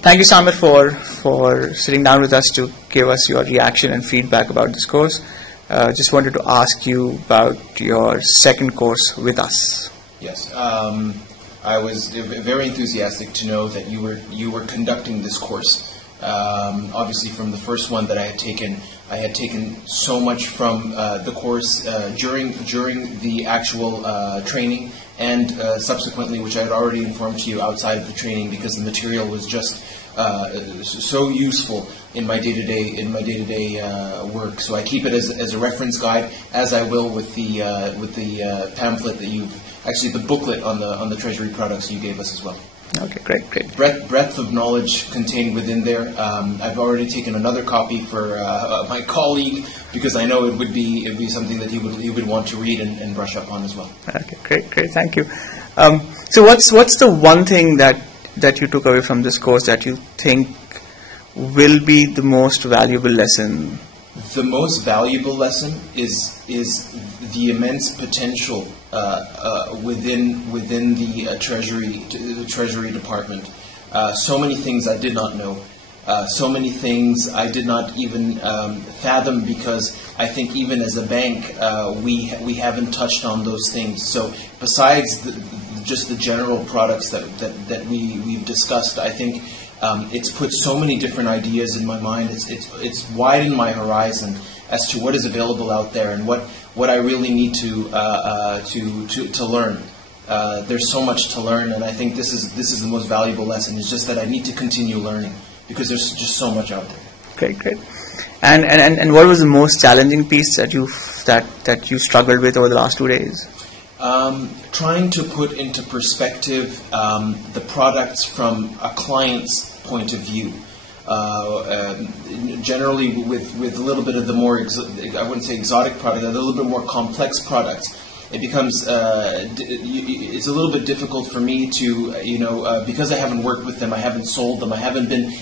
Thank you, Samir, for sitting down with us to give us your reaction and feedback about this course. Just wanted to ask you about your second course with us. Yes, I was very enthusiastic to know that you were conducting this course. Obviously, from the first one that I had taken so much from the course during the actual training, and subsequently, which I had already informed to you outside of the training, because the material was just so useful in my day-to-day work. So I keep it as a reference guide, as I will with the pamphlet that actually the booklet on the Treasury Products you gave us as well. Okay, great. Breadth of knowledge contained within there. I've already taken another copy for my colleague, because I know it would be something that he would want to read and brush up on as well. Okay, great. Thank you. So what's the one thing that you took away from this course that you think will be the most valuable lesson? The most valuable lesson is the immense potential within the Treasury Department. So many things I did not know. So many things I did not even fathom, because I think even as a bank we haven't touched on those things. So besides just the general products that we've discussed, I think it's put so many different ideas in my mind. It's widened my horizon as to what is available out there and what I really need to learn. There's so much to learn, and I think this is the most valuable lesson. It's just that I need to continue learning, because there's just so much out there. Great. And what was the most challenging piece that you struggled with over the last 2 days? Trying to put into perspective the products from a client's point of view. Generally, with a little bit of the more, I wouldn't say exotic product, a little bit more complex products, it becomes it's a little bit difficult for me to, because I haven't worked with them, I haven't sold them, I haven't been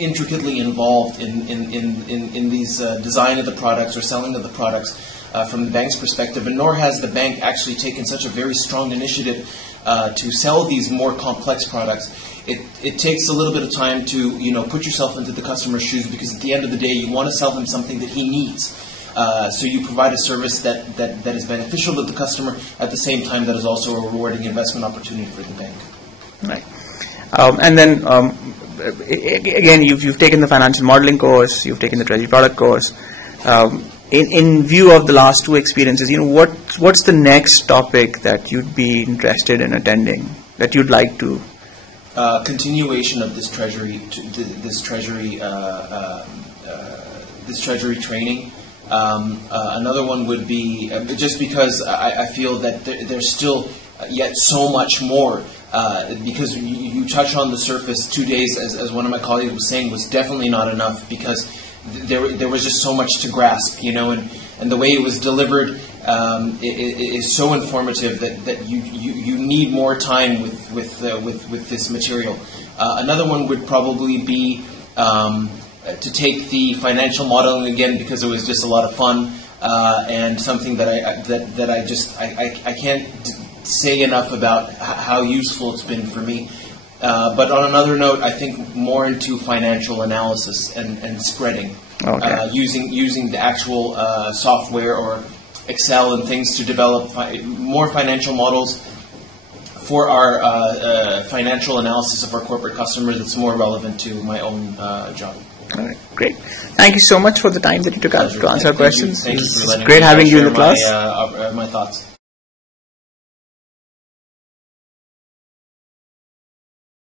intricately involved in these design of the products or selling of the products from the bank's perspective, and nor has the bank actually taken such a very strong initiative to sell these more complex products. It takes a little bit of time to put yourself into the customer's shoes, because at the end of the day you want to sell him something that he needs. So you provide a service that is beneficial to the customer, at the same time that is also a rewarding investment opportunity for the bank. Right. And then again, you've taken the financial modeling course, you've taken the Treasury Product course. In view of the last two experiences, what's the next topic that you'd be interested in attending, that you'd like to? Continuation of this treasury training. Another one would be, just because I feel that there's still yet so much more, because you touch on the surface. 2 days, as one of my colleagues was saying, was definitely not enough, because there was just so much to grasp, and the way it was delivered is so informative that you need more time with this material. Another one would probably be to take the financial modeling again, because it was just a lot of fun, and something that I can't say enough about how useful it's been for me. But on another note, I think more into financial analysis and spreading, using the actual software or Excel and things to develop more financial models for our financial analysis of our corporate customers that's more relevant to my own job. All right, great. Thank you so much for the time that you took out to answer our questions. Thank you for letting great me having you in the share class. My thoughts.